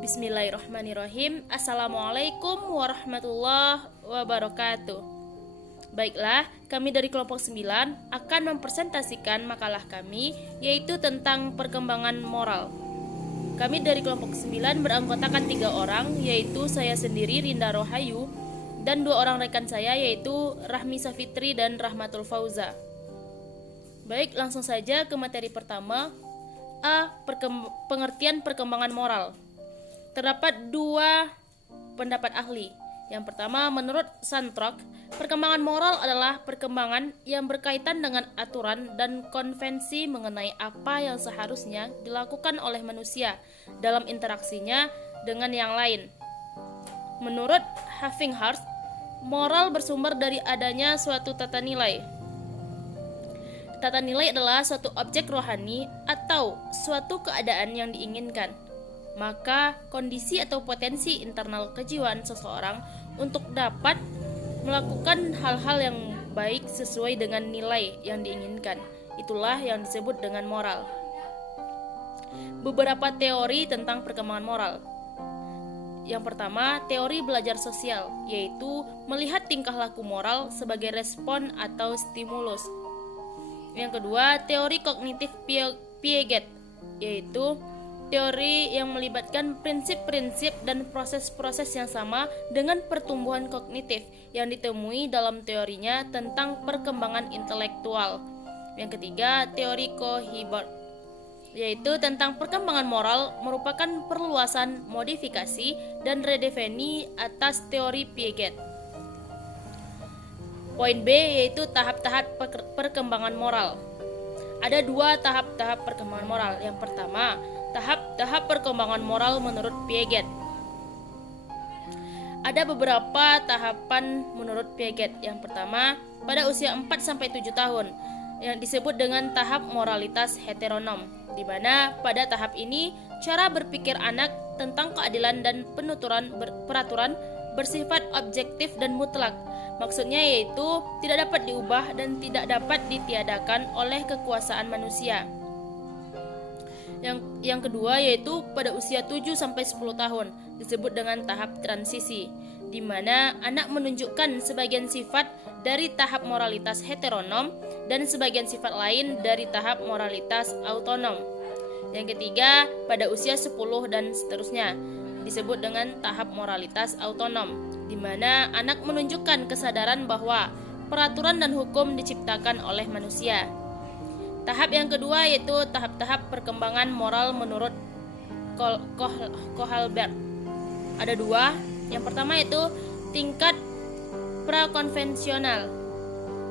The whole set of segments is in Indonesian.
Bismillahirrahmanirrahim. Assalamualaikum warahmatullahi wabarakatuh. Baiklah, kami dari kelompok 9 akan mempresentasikan makalah kami, yaitu tentang perkembangan moral. Kami dari kelompok 9 beranggotakan 3 orang, yaitu saya sendiri Rinda Rohayu, dan 2 orang rekan saya, yaitu Rahmi Safitri dan Rahmatul Fauza. Baik, langsung saja ke materi pertama. A. Pengertian perkembangan moral. Terdapat 2 pendapat ahli. Yang pertama, menurut Santrok, perkembangan moral adalah perkembangan yang berkaitan dengan aturan dan konvensi mengenai apa yang seharusnya dilakukan oleh manusia dalam interaksinya dengan yang lain. Menurut Huffington, moral bersumber dari adanya suatu tata nilai. Tata nilai adalah suatu objek rohani atau suatu keadaan yang diinginkan. Maka kondisi atau potensi internal kejiwaan seseorang untuk dapat melakukan hal-hal yang baik sesuai dengan nilai yang diinginkan. Itulah yang disebut dengan moral. Beberapa teori tentang perkembangan moral. Yang pertama, teori belajar sosial, yaitu melihat tingkah laku moral sebagai respon atau stimulus. Yang kedua, teori kognitif Piaget, yaitu teori yang melibatkan prinsip-prinsip dan proses-proses yang sama dengan pertumbuhan kognitif yang ditemui dalam teorinya tentang perkembangan intelektual. Yang ketiga, teori Cohibert, yaitu tentang perkembangan moral merupakan perluasan, modifikasi, dan redefinisi atas teori Piaget. Poin B, yaitu tahap-tahap perkembangan moral. Ada 2 tahap-tahap perkembangan moral. Yang pertama, tahap-tahap perkembangan moral menurut Piaget. Ada beberapa tahapan menurut Piaget. Yang pertama, pada usia 4-7 tahun, yang disebut dengan tahap moralitas heteronom, di mana pada tahap ini cara berpikir anak tentang keadilan dan peraturan bersifat objektif dan mutlak. Maksudnya yaitu tidak dapat diubah dan tidak dapat ditiadakan oleh kekuasaan manusia. Yang kedua yaitu pada usia 7-10 tahun, disebut dengan tahap transisi, di mana anak menunjukkan sebagian sifat dari tahap moralitas heteronom dan sebagian sifat lain dari tahap moralitas autonom. Yang ketiga, pada usia 10 dan seterusnya, disebut dengan tahap moralitas autonom, di mana anak menunjukkan kesadaran bahwa peraturan dan hukum diciptakan oleh manusia. Tahap yang kedua yaitu tahap-tahap perkembangan moral menurut Cohibert. Ada 2. Yang pertama yaitu tingkat prakonvensional,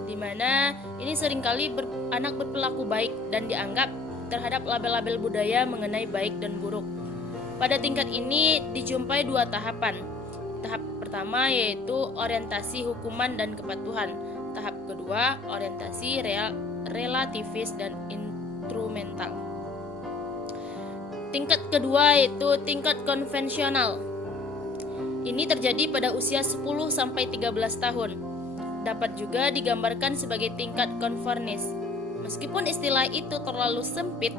di mana ini seringkali anak berperilaku baik dan dianggap terhadap label-label budaya mengenai baik dan buruk. Pada tingkat ini dijumpai 2 tahapan. Tahap pertama yaitu orientasi hukuman dan kepatuhan. Tahap kedua orientasi relativis dan instrumental. Tingkat kedua yaitu tingkat konvensional. Ini terjadi pada usia 10-13 tahun. Dapat juga digambarkan sebagai tingkat konformis. Meskipun istilah itu terlalu sempit,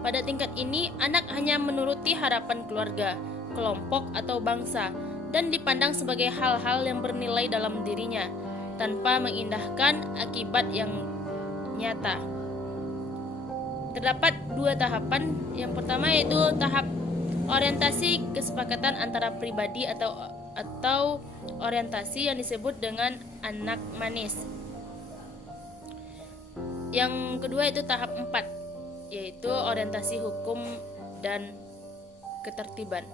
pada tingkat ini anak hanya menuruti harapan keluarga, kelompok atau bangsa, dan dipandang sebagai hal-hal yang bernilai dalam dirinya, tanpa mengindahkan akibat yang nyata. Terdapat 2 tahapan. Yang pertama yaitu tahap orientasi kesepakatan antara pribadi atau orientasi yang disebut dengan anak manis. Yang kedua itu tahap 4, yaitu orientasi hukum dan ketertiban.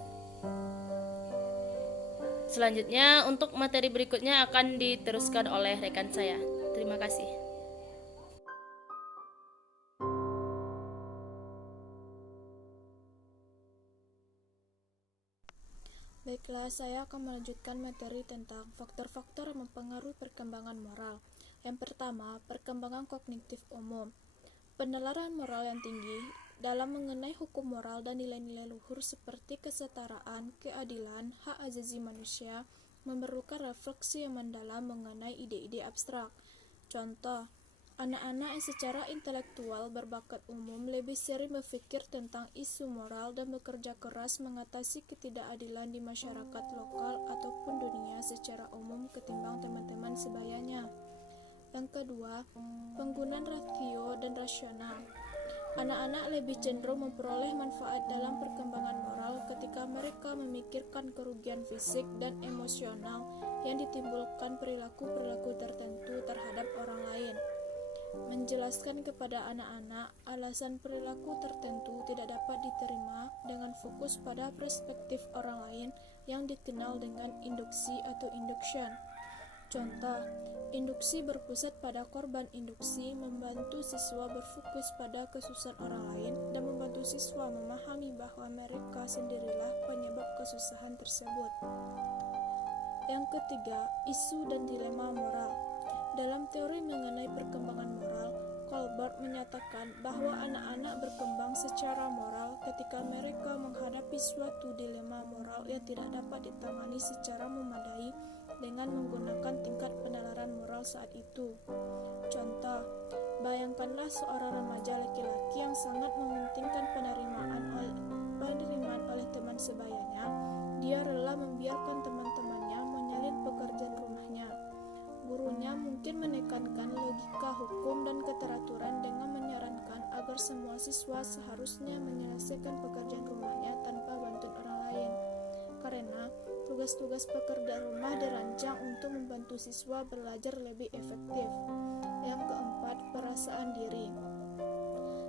Selanjutnya, untuk materi berikutnya akan diteruskan oleh rekan saya. Terima kasih. Baiklah, saya akan melanjutkan materi tentang faktor-faktor yang mempengaruhi perkembangan moral. Yang pertama, perkembangan kognitif umum. Penalaran moral yang tinggi dalam mengenai hukum moral dan nilai-nilai luhur seperti kesetaraan, keadilan, hak asasi manusia memerlukan refleksi yang mendalam mengenai ide-ide abstrak. Contoh, Anak-anak yang secara intelektual berbakat umum lebih sering berpikir tentang isu moral dan bekerja keras mengatasi ketidakadilan di masyarakat lokal ataupun dunia secara umum ketimbang teman-teman sebayanya. Yang kedua, penggunaan rasio dan rasional. Anak-anak lebih cenderung memperoleh manfaat dalam perkembangan moral ketika mereka memikirkan kerugian fisik dan emosional yang ditimbulkan perilaku-perilaku tertentu terhadap orang lain. Menjelaskan kepada anak-anak alasan perilaku tertentu tidak dapat diterima dengan fokus pada perspektif orang lain yang dikenal dengan induksi atau induction. Contoh, induksi berpusat pada korban induksi, membantu siswa berfokus pada kesusahan orang lain dan membantu siswa memahami bahwa mereka sendirilah penyebab kesusahan tersebut. Yang ketiga, isu dan dilema moral. Dalam teori mengenai perkembangan moral, Colbert menyatakan bahwa anak-anak berkembang secara moral ketika mereka menghadapi suatu dilema moral yang tidak dapat ditangani secara memadai dengan menggunakan tingkat penalaran moral saat itu. Contoh, bayangkanlah seorang remaja laki-laki yang sangat mementingkan penerimaan oleh teman sebayanya. Dia rela membiarkan teman-temannya menyalin pekerjaan rumahnya. Gurunya mungkin menekankan logika hukum dan keteraturan dengan menyarankan agar semua siswa seharusnya menyelesaikan pekerjaan rumahnya tanpa bantuan orang lain, karena tugas-tugas pekerjaan rumah dirancang untuk membantu siswa belajar lebih efektif. Yang keempat, perasaan diri.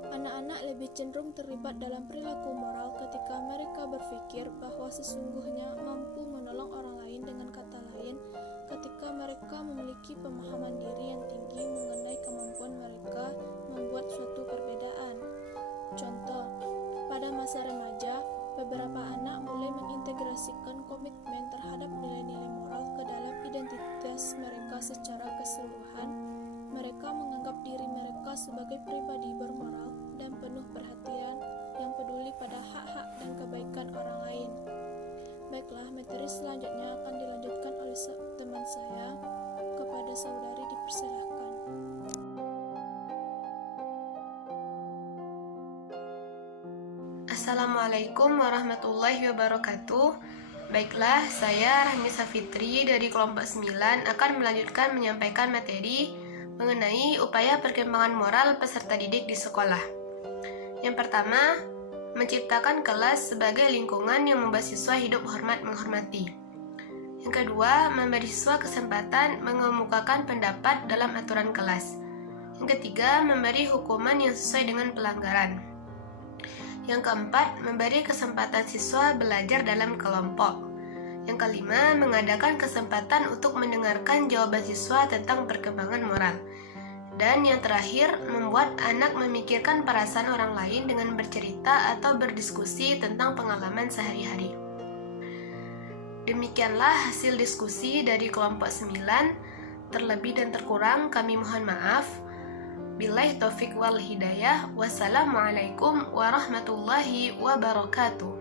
Anak-anak lebih cenderung terlibat dalam perilaku moral ketika mereka berpikir bahwa sesungguhnya mampu menolong orang lain. Dengan kata lain, ketika mereka memiliki pemahaman diri yang tinggi mengenai kemampuan mereka membuat suatu perbedaan. Contoh, pada masa remaja, beberapa anak mulai mengintegrasikan komitmen terhadap nilai-nilai moral ke dalam identitas mereka secara keseluruhan. Mereka menganggap diri mereka sebagai pribadi bermoral dan penuh perhatian yang peduli pada hak-hak dan kebaikan orang lain. Baiklah, materi selanjutnya akan dilanjutkan oleh teman saya. Kepada saudari dipersilahkan. Assalamualaikum warahmatullahi wabarakatuh. Baiklah, saya Rahmisa Fitri dari kelompok 9 akan melanjutkan menyampaikan materi mengenai upaya perkembangan moral peserta didik di sekolah. Yang pertama, menciptakan kelas sebagai lingkungan yang membuat siswa hidup hormat menghormati. Yang kedua, memberi siswa kesempatan mengemukakan pendapat dalam aturan kelas. Yang ketiga, memberi hukuman yang sesuai dengan pelanggaran. Yang keempat, memberi kesempatan siswa belajar dalam kelompok. Yang kelima, mengadakan kesempatan untuk mendengarkan jawaban siswa tentang perkembangan moral. Dan yang terakhir, membuat anak memikirkan perasaan orang lain dengan bercerita atau berdiskusi tentang pengalaman sehari-hari. Demikianlah hasil diskusi dari kelompok 9. Terlebih dan terkurang kami mohon maaf. Billahi taufik wal hidayah. Wassalamualaikum warahmatullahi wabarakatuh.